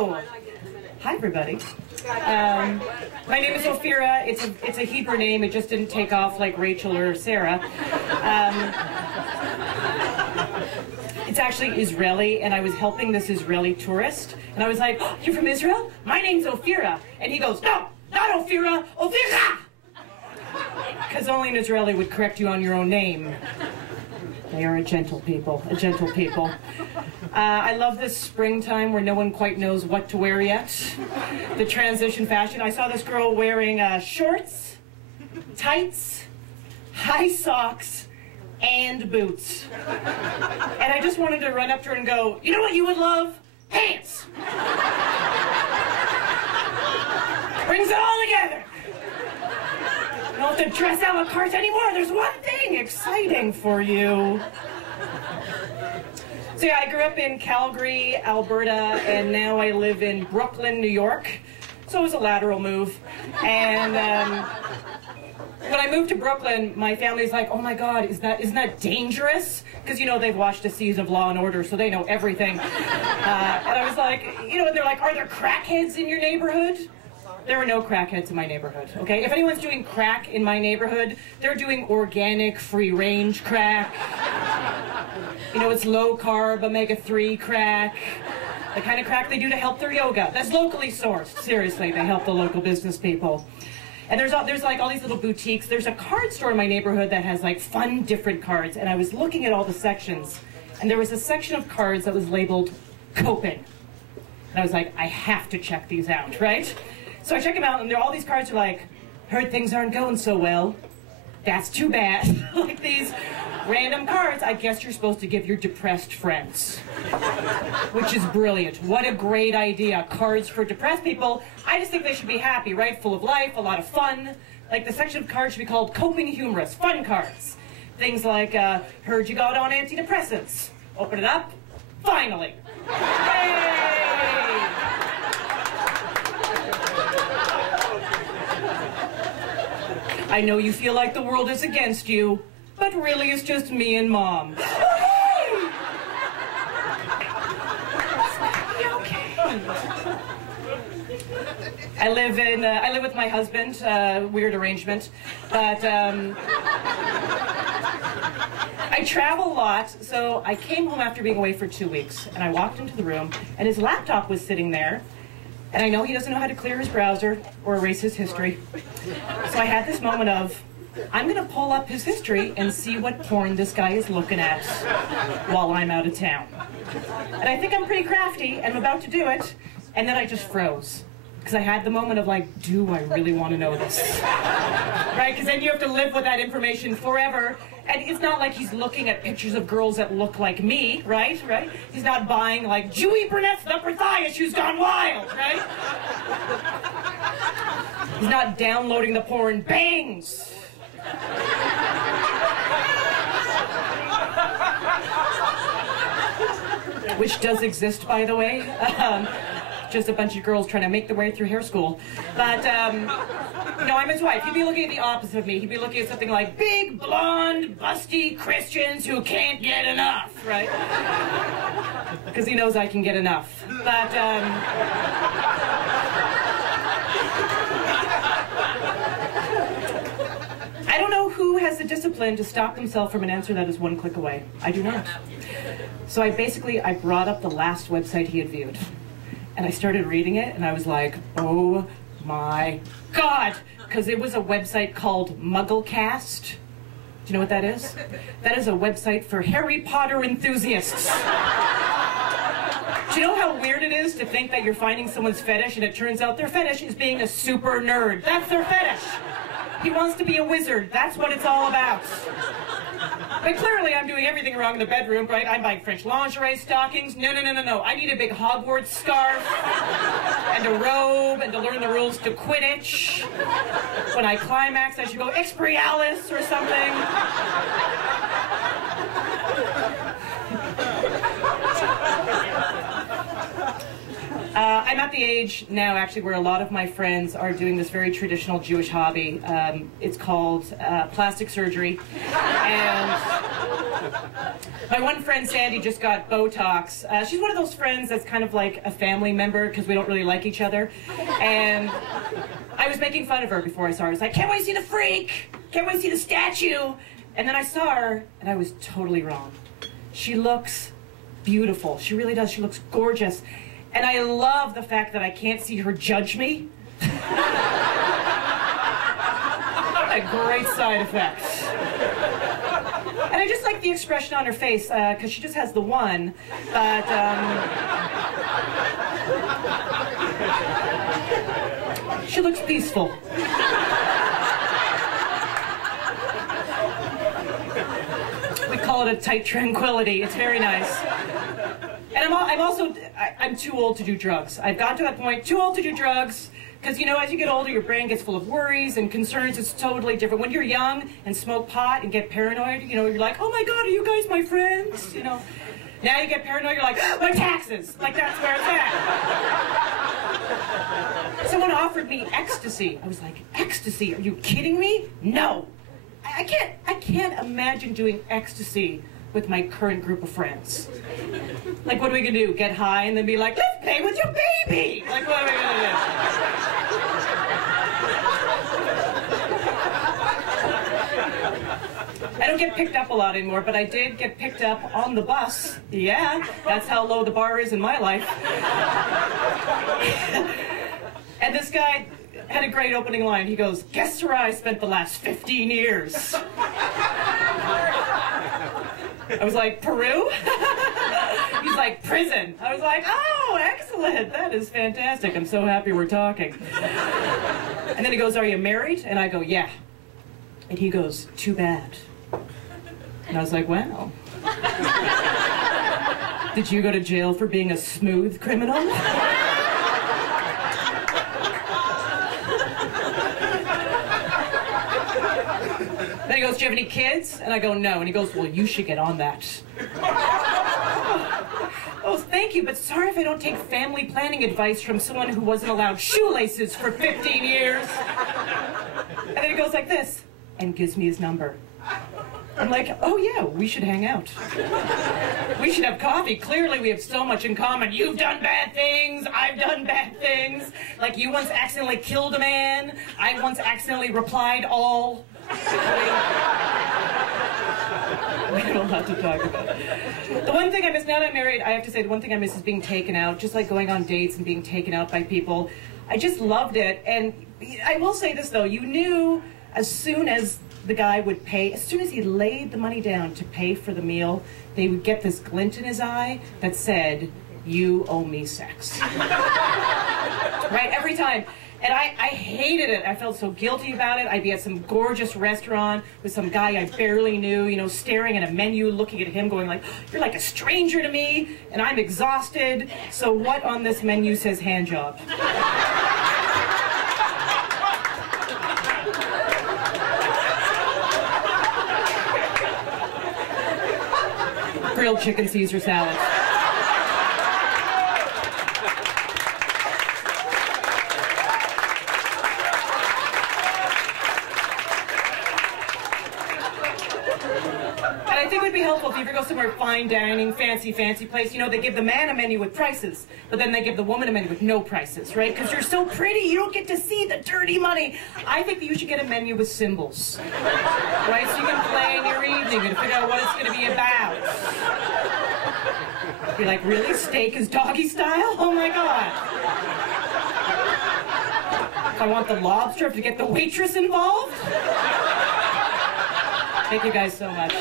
Oh, hi everybody. My name is Ophira. It's a Hebrew name. It just didn't take off like Rachel or Sarah. It's actually Israeli, and I was helping this Israeli tourist, and I was like, oh, you're from Israel? My name's Ophira. And he goes, no, not Ophira, Ophira! Because only an Israeli would correct you on your own name. They are a gentle people, a gentle people. I love this springtime where no one quite knows what to wear yet. The transition fashion. I saw this girl wearing shorts, tights, high socks, and boots. And I just wanted to run up to her and go, you know what you would love? Pants! Brings it all together. You don't have to dress a la carte anymore. There's one thing exciting for you. So yeah, I grew up in Calgary, Alberta, and now I live in Brooklyn, New York. So it was a lateral move. And when I moved to Brooklyn, my family's like, oh my God, isn't that dangerous? Because, you know, they've watched a season of Law and Order, so they know everything. And I was like, you know, and they're like, are there crackheads in your neighborhood? There are no crackheads in my neighborhood, okay? If anyone's doing crack in my neighborhood, they're doing organic, free-range crack. You know, it's low-carb, omega-3 crack. The kind of crack they do to help their yoga. That's locally sourced. Seriously, they help the local business people. And there's like all these little boutiques. There's a card store in my neighborhood that has like fun, different cards. And I was looking at all the sections, and there was a section of cards that was labeled coping. And I was like, I have to check these out, right? So I check them out, and all these cards are like, heard things aren't going so well. That's too bad. Like these random cards, I guess you're supposed to give your depressed friends. Which is brilliant. What a great idea. Cards for depressed people. I just think they should be happy, right? Full of life, a lot of fun. Like the section of cards should be called coping humorous, fun cards. Things like, heard you got on antidepressants. Open it up. Finally. Yay! I know you feel like the world is against you, but really it's just me and Mom. I live with my husband, weird arrangement, but I travel a lot, so I came home after being away for 2 weeks, and I walked into the room, and his laptop was sitting there, and I know he doesn't know how to clear his browser or erase his history. So I had this moment of, I'm going to pull up his history and see what porn this guy is looking at while I'm out of town. And I think I'm pretty crafty, and I'm about to do it, and then I just froze. Because I had the moment of like, do I really want to know this? Right? Because then you have to live with that information forever. And it's not like he's looking at pictures of girls that look like me, right? Right? He's not buying like Jewy brunettes with upper thigh issues gone wild, right? He's not downloading the porn bangs. Which does exist, by the way. Just a bunch of girls trying to make their way through hair school. But, no, I'm his wife. He'd be looking at the opposite of me. He'd be looking at something like big, blonde, busty Christians who can't get enough, right? Because he knows I can get enough. But, I don't know who has the discipline to stop themselves from an answer that is one click away. I do not. So I brought up the last website he had viewed. And I started reading it, and I was like, oh my God, because it was a website called Mugglecast. Do you know what that is? That is a website for Harry Potter enthusiasts. Do you know how weird it is to think that you're finding someone's fetish, and it turns out their fetish is being a super nerd? That's their fetish. He wants to be a wizard. That's what it's all about. But clearly I'm doing everything wrong in the bedroom, right? I'm buying French lingerie stockings. No. I need a big Hogwarts scarf and a robe and to learn the rules to Quidditch. When I climax, I should go Expelliarmus or something. I'm at the age now, actually, where a lot of my friends are doing this very traditional Jewish hobby. It's called plastic surgery. And My one friend, Sandy, just got Botox. She's one of those friends that's kind of like a family member because we don't really like each other. And I was making fun of her before I saw her. I was like, can't wait to see the freak! Can't wait to see the statue! And then I saw her, and I was totally wrong. She looks beautiful. She really does. She looks gorgeous. And I love the fact that I can't see her judge me. A great side effect. And I just like the expression on her face, because she just has the one, but, she looks peaceful. We call it a tight tranquility. It's very nice. And I'm too old to do drugs. I've gotten to that point, too old to do drugs, because, you know, as you get older, your brain gets full of worries and concerns. It's totally different. When you're young and smoke pot and get paranoid, you know, you're like, oh my God, are you guys my friends? You know, now you get paranoid, you're like, my taxes. Like, that's where it's at. Someone offered me ecstasy. I was like, ecstasy? Are you kidding me? No. I can't imagine doing ecstasy with my current group of friends. Like, what are we gonna do? Get high and then be like, let's play with your baby! Like, what are we gonna do? I don't get picked up a lot anymore, but I did get picked up on the bus. Yeah, that's how low the bar is in my life. And this guy had a great opening line. He goes, guess where I spent the last 15 years? I was like, Peru? He's like, prison. I was like, oh, excellent. That is fantastic. I'm so happy we're talking. And then he goes, are you married? And I go, yeah. And he goes, too bad. And I was like, wow. Did you go to jail for being a smooth criminal? Then he goes, do you have any kids? And I go, no. And he goes, well, you should get on that. Oh, thank you, but sorry if I don't take family planning advice from someone who wasn't allowed shoelaces for 15 years. And then he goes like this, and gives me his number. I'm like, oh yeah, we should hang out. We should have coffee. Clearly we have so much in common. You've done bad things, I've done bad things. Like, you once accidentally killed a man, I once accidentally replied all. We don't have to talk about it. The one thing I miss, now that I'm married, I have to say the one thing I miss is being taken out, just like going on dates and being taken out by people. I just loved it. And I will say this though, you knew as soon as the guy would pay, as soon as he laid the money down to pay for the meal, they would get this glint in his eye that said, you owe me sex. Right, every time. And I hated it. I felt so guilty about it. I'd be at some gorgeous restaurant with some guy I barely knew, you know, staring at a menu, looking at him, going like, you're like a stranger to me, and I'm exhausted. So what on this menu says hand job? Grilled chicken Caesar salad. And I think it would be helpful if you ever go somewhere fine dining, fancy place, you know, they give the man a menu with prices, but then they give the woman a menu with no prices, right? Because you're so pretty, you don't get to see the dirty money. I think that you should get a menu with symbols, right? So you can play in your evening and figure out what it's going to be about. You're like, really? Steak is doggy style? Oh my God. If I want the lobster, I have to get the waitress involved? Thank you guys so much.